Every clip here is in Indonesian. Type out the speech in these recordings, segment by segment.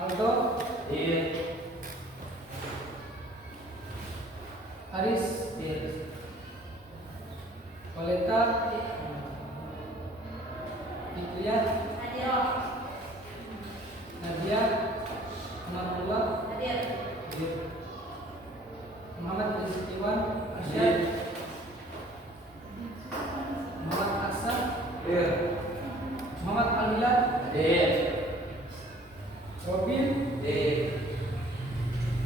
Aldo, Iya. Aris, Iya. Koleta, Fitria, Nadia, Amarullah, Muhammad Rizkiwan, Arsyad, Muhammad Aksa, Iya. Muhammad Alilad, Iya. Robin, Iya.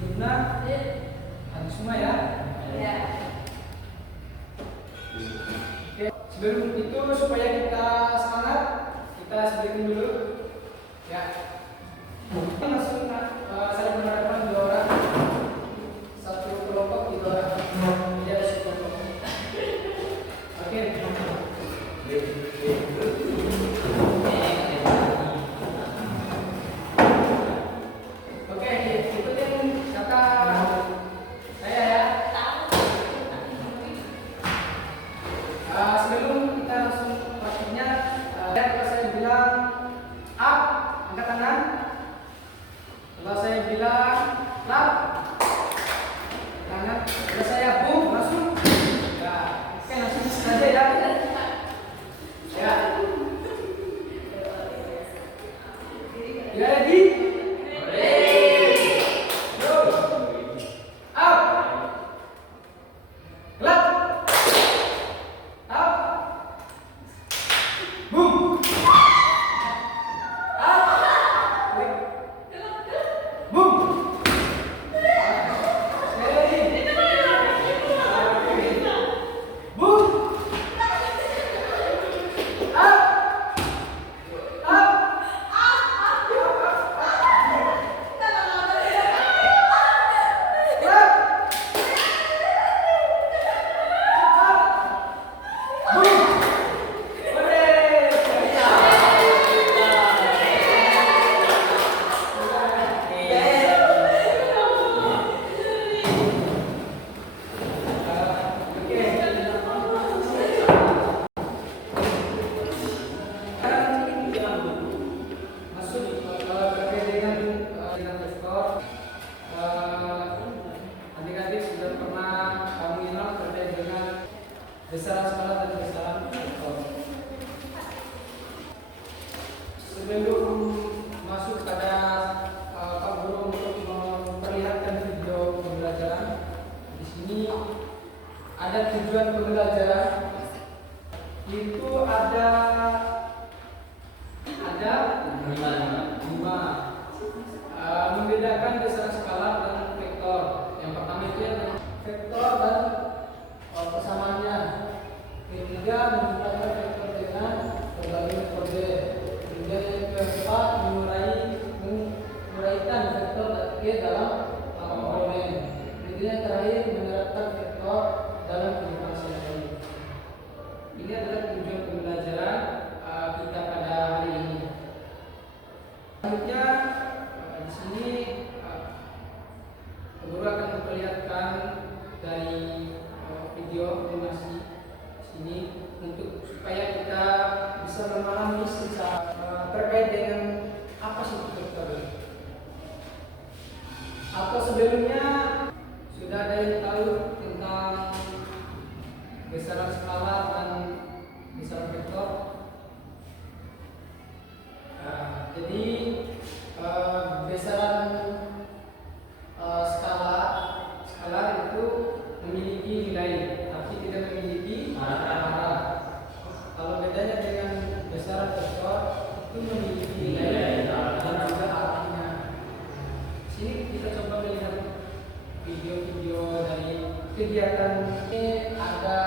Luna, ada semua ya. Oke, sebelum itu supaya kita semangat, kita sebutin dulu. Ya, langsung saya mengharapkan 2 orang, satu kelompok 3 orang. Jadi ada sekelompok. Oke. Oke, ikutin kata saya ya. Sebelum kita langsung praktiknya, kalau saya bilang up, angkat tangan. Kalau saya bilang lap, tangan. Kalau saya boom, langsung. Ya, oke langsung saja ya. Ya. You ready? Go. Up. Clap. Up. Boom. Up. Boom. Ready? Boom. Up. Up. Clap. Boom. Masuk terkait dengan rekor. Adik-adik sudah pernah mengenal terkait dengan besaran skala dan besaran rekor. Sebelum masuk pada Pak Guru untuk memperlihatkan video pembelajaran, di sini ada tujuan pembelajaran. Itu ada 5. Membedakan besaran skala dan vektor. Yang pertama itu yang vektor dan persamaannya. Ketiga, menjumlahkan vektor dengan berbagai metode. Kemudian yang keempat, menguraikan vektor ke dalam komponen. Kemudian yang terakhir, menerapkan vektor dalam kehidupan sehari-hari. Ini adalah tujuan pembelajaran kita pada hari ini. Selanjutnya di sini Guru akan memperlihatkan dari video animasi sini untuk supaya kita bisa memahami terkait dengan apa sih vektor ini. Atau sebelumnya sudah ada yang tahu tentang besaran skala dan besaran vektor? Jadi besaran skala itu memiliki nilai, tapi tidak memiliki arah. Kalau bedanya dengan besaran vektor itu memiliki nilai dan juga arahnya. Sini kita coba melihat video-video dari kegiatan ini. Ada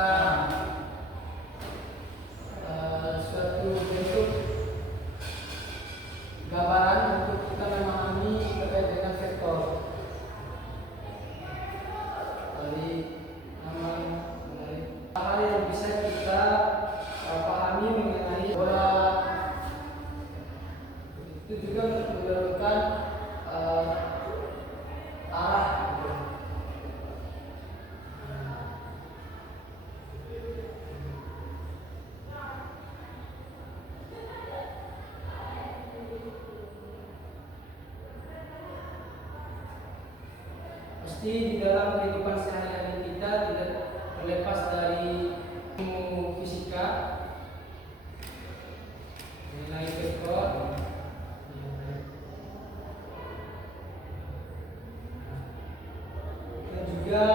suatu bentuk gambaran untuk kita memahami terkait dengan vektor. Dari hal yang bisa kita pahami mengenai bola, itu juga untuk menentukan arah. pasti di dalam kehidupan sehari-hari kita tidak terlepas dari ilmu fisika, mengenai vektor, dan juga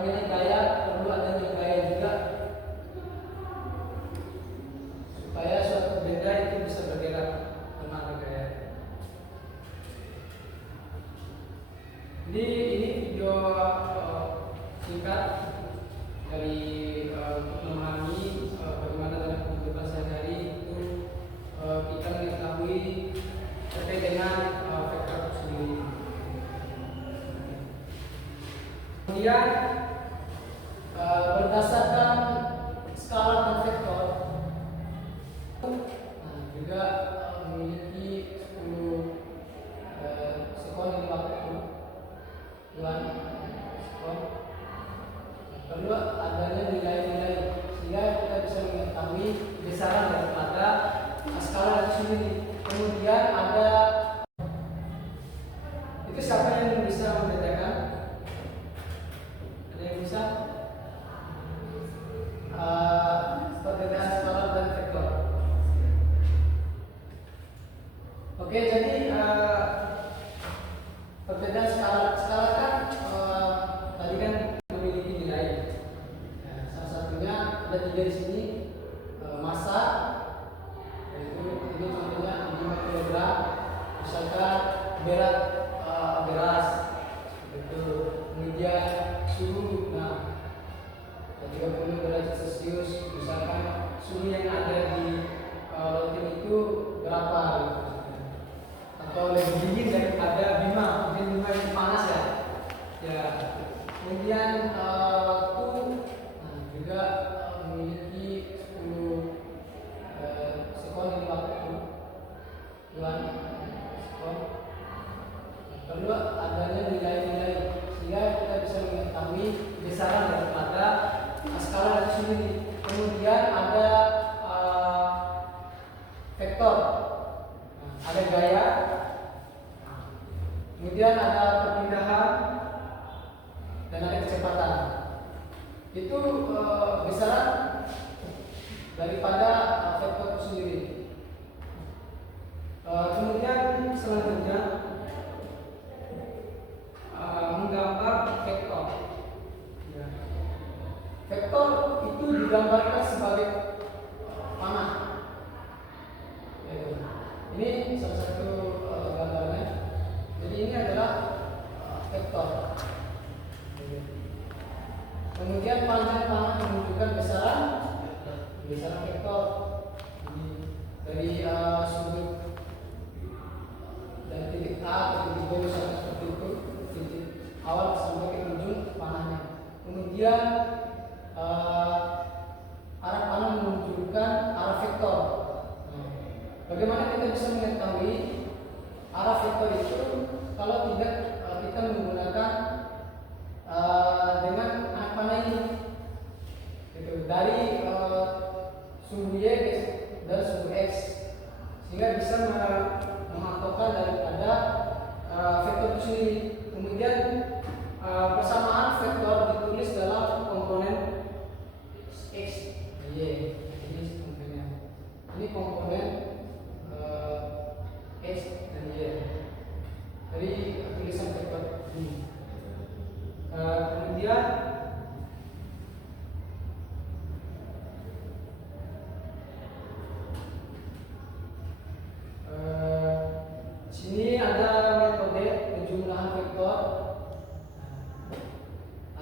mengenai gaya, perlu adanya gaya juga supaya suatu benda itu bisa bergerak dengan gaya. Jadi ini video singkat dari untuk memahami bagaimana dalam kehidupan sehari-hari itu kita mengetahui terkait dengan vektor itu sendiri. Kemudian berdasarkan skala dan vektor, juga memiliki 10 sekon yang waktu bulan sekon. Perlu adanya nilai-nilai sehingga kita bisa mengetahui besaran daripada skala itu sendiri. Kemudian ada itu siapa yang bisa membedakan? Ada yang bisa? Perbedaan skala dan vektor. Oke, jadi perbedaan skala kan tadi kan memiliki nilai. Ya, salah satunya ada 3 di sini, massa, yaitu ini contohnya 5 kg, misalkan berat beras, itu kemudian suhu, 30 derajat Celcius, misalkan suhu yang ada di lautan itu berapa, atau lebih dingin daripada Bima, mungkin Bima itu panas ya. Ya, kemudian waktu juga memiliki 10 sekon yang waktu bulan sekon. Perlu adanya nilai-nilai sehingga kita bisa mengetahui besaran daripada skala itu sendiri. Kemudian ada vektor, ada gaya, kemudian ada perpindahan, dan ada kecepatan. Itu besaran daripada vektor itu sendiri. Kemudian selanjutnya menggambar vektor. Ya. Vektor itu digambarkan sebagai panah. Ini salah satu gambarnya. Jadi ini adalah vektor. Kemudian panjang panah menunjukkan besaran vektor. Dari sudut dari titik A ke titik B misalnya seperti itu, titik awal sampai ke ujung panahnya. Kemudian arah panah menunjukkan arah vektor. Bagaimana kita bisa mengetahui arah vektor itu kalau tidak kita menggunakan dengan anak panah ini, gitu. Dari sumbu Y dan sumbu X, sehingga bisa mematokkan daripada vektor itu sendiri. Kemudian persamaan vektor ditulis dalam komponen X, Y. Ini komponennya. Ini komponen X dan Y dari tulisan vektor ini. Kemudian sini ada metode penjumlahan vektor,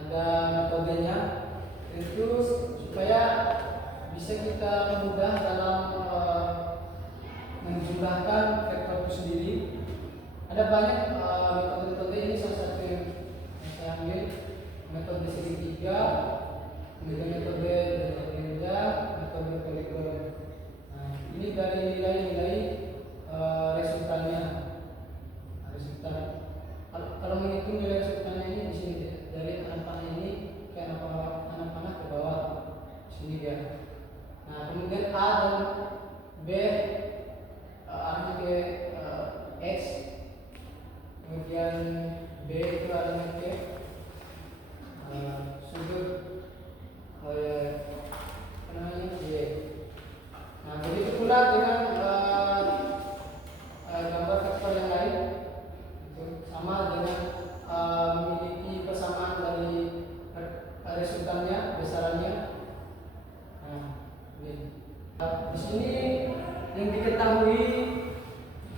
ada metodenya, itu supaya bisa kita mudah dalam menjumlahkan vektor itu sendiri. Ada banyak metode-metode, ini salah satu yang saya ambil, metode segitiga, kemudian metode rendah, metode poligon. Ini dari nilai-nilai resultannya. Resultan. Kalau menghitung nilai resultannya ini di sini dari anak panah ini ke anak panah ke bawah sini dia. Kemudian A dan B arahnya ke X, kemudian B itu arahnya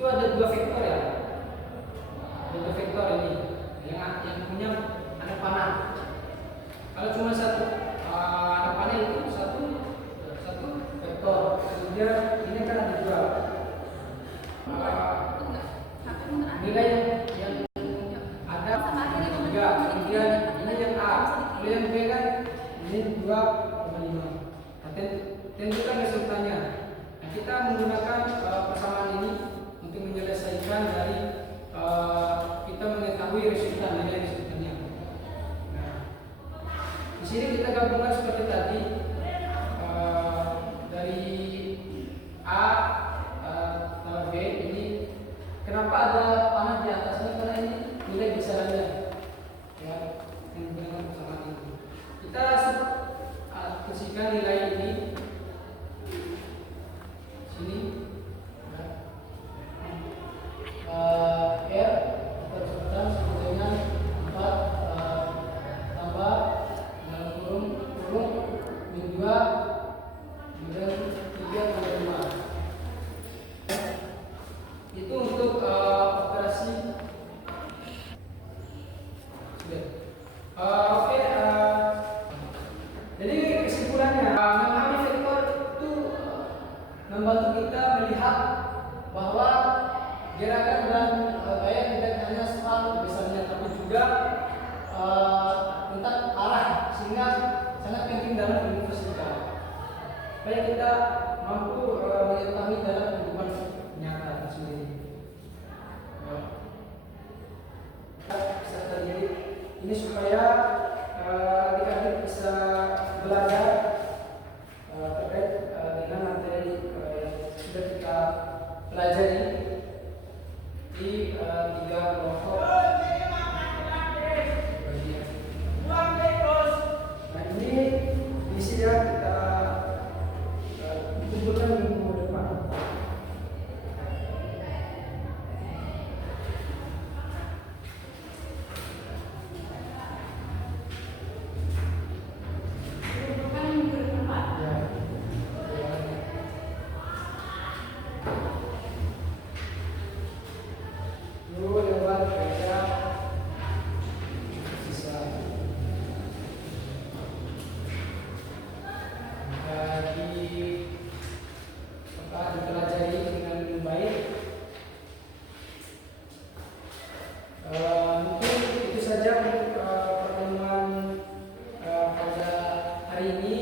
ada dua vektor ya, ada dua vektor ini yang punya anak panah. Kalau cuma satu anak panah itu satu vektor, kemudian ini kan ada dua nilai yang ada tiga, kemudian ini yang A, kemudian yang B kan ini 2,5. Nah, tentukan resultannya. Nah, kita menggunakan persamaan ini untuk menyelesaikan dari kita mengetahui resultan, nilai resultannya. Nah, di sini kita gabungkan seperti tadi dari A tambah B ini. Kenapa ada panah di atasnya? Karena ini nilai besarannya, ya, yang menggunakan persamaan ini. Kita kasihkan nilai ini sini. R tersebutan sebetulnya 4 tambah dalam kurung min 2 kemudian 3,5. Itu untuk operasi. Oke, jadi kesimpulannya memahami vektor itu membantu kita melihat bahwa gerakan dan gaya tidak hanya soal besarnya, tapi juga tentang arah, sehingga sangat penting dalam ilmu fisika supaya kita mampu mengetahui dalam kehidupan nyata itu sendiri. Bisa terjadi ini supaya adik-adik bisa belajar terkait dengan materi yang sudah kita pelajari di 3 kelompok bagian. Nah, ini misi yang kita kumpulkan minggu depan. Dipelajari dengan baik. Mungkin itu saja untuk pertemuan pada hari ini.